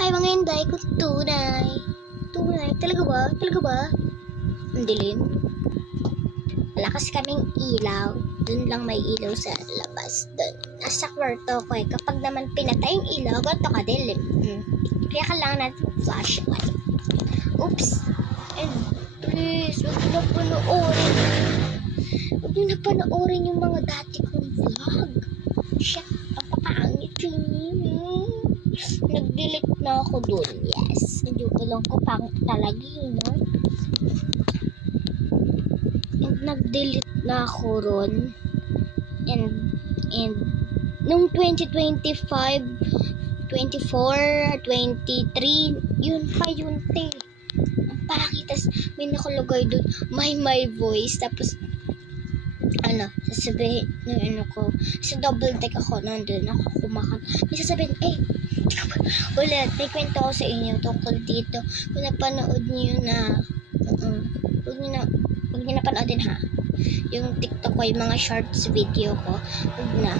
Hi mga Inday, kung tunay. Tunay, talaga ba? Talaga ba? Ang dilim. Wala kasi kaming ilaw. Doon lang may ilaw sa labas. Doon. Nasa kwarto ko eh. Kapag naman pinatay yung ilaw, ganito ka dilim. Kaya kailangan natin flashlight. Oops. And please, huwag nyo na panoorin. Huwag nyo na panoorin yung mga dati kong vlog. Shit, ang papangit yun. Nag-delete na ako dun. Yes. Hindi ko lang ko pang talaga yun, no? And nag-delete na ako ron. And nung 2025, 24, 23, yun pa yun, te. Ang pangit. Tas may nakalagay dun, my voice. Tapos, sasabihin, ko, sa double deck ako, nandun ako kumakan. May sasabihin, ulit, may kwento ako sa inyo tungkol dito. Kung napanood niyo na, huwag niyo na panoodin ha. Yung TikTok ko, yung mga shorts video ko, huwag na.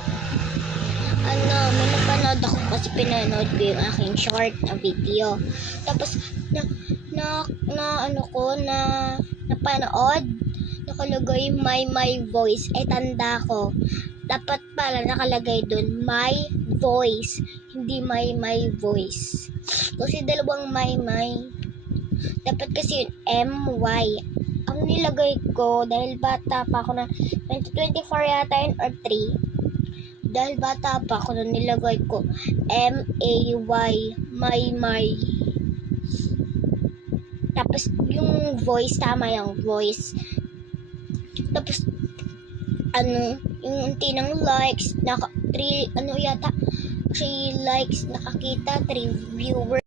May napanood ako kasi pinanood ko yung aking short na video. Tapos, napanood, nakalagay my voice. Tanda ko. Dapat pala nakalagay dun, my voice. Hindi my voice. Kasi dalawang my. Dapat kasi yun, MY. Ang nilagay ko, dahil bata pa ako na 2024 yata yun or 3. Dahil bata pa ako na nilagay ko, MAY, my. Tapos yung voice, tama yung voice. Tapos, yung unti ng likes, 3 likes nakakita, 3 viewers.